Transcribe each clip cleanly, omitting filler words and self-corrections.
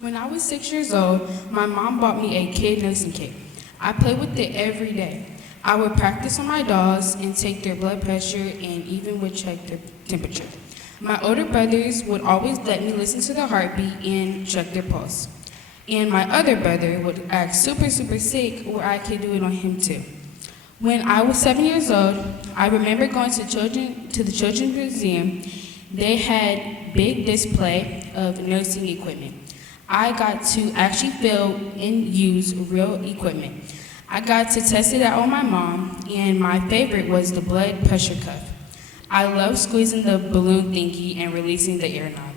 When I was 6 years old, my mom bought me a kid nursing kit. I played with it every day. I would practice on my dolls and take their blood pressure and even would check their temperature. My older brothers would always let me listen to their heartbeat and check their pulse. And my other brother would act super sick where I could do it on him too. When I was 7 years old, I remember going to the Children's Museum. They had big display of nursing equipment. I got to actually feel and use real equipment. I got to test it out on my mom, and my favorite was the blood pressure cuff. I love squeezing the balloon thingy and releasing the air knob.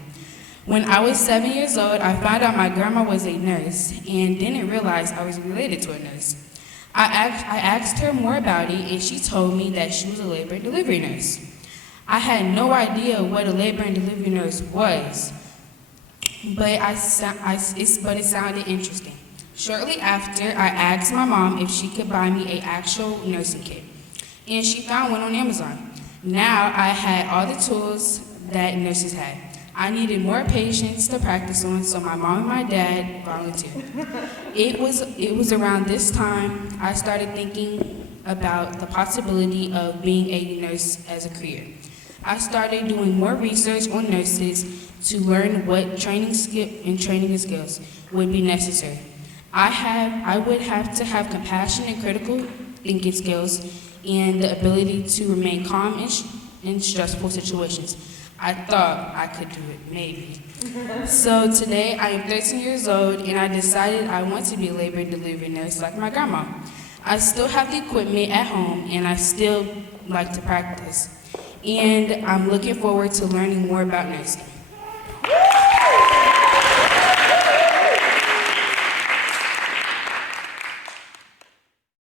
When I was 7 years old, I found out my grandma was a nurse and didn't realize I was related to a nurse. I asked her more about it, and she told me that she was a labor and delivery nurse. I had no idea what a labor and delivery nurse was, but it sounded interesting. Shortly after, I asked my mom if she could buy me an actual nursing kit, and she found one on Amazon. Now I had all the tools that nurses had. I needed more patients to practice on, so my mom and my dad volunteered. It was around this time I started thinking about the possibility of being a nurse as a career. I started doing more research on nurses to learn what training skills would be necessary. I would have to have compassion and critical thinking skills and the ability to remain calm in stressful situations. I thought I could do it, maybe. So today I am 13 years old and I decided I want to be a labor and delivery nurse like my grandma. I still have the equipment at home and I still like to practice. And I'm looking forward to learning more about nursing.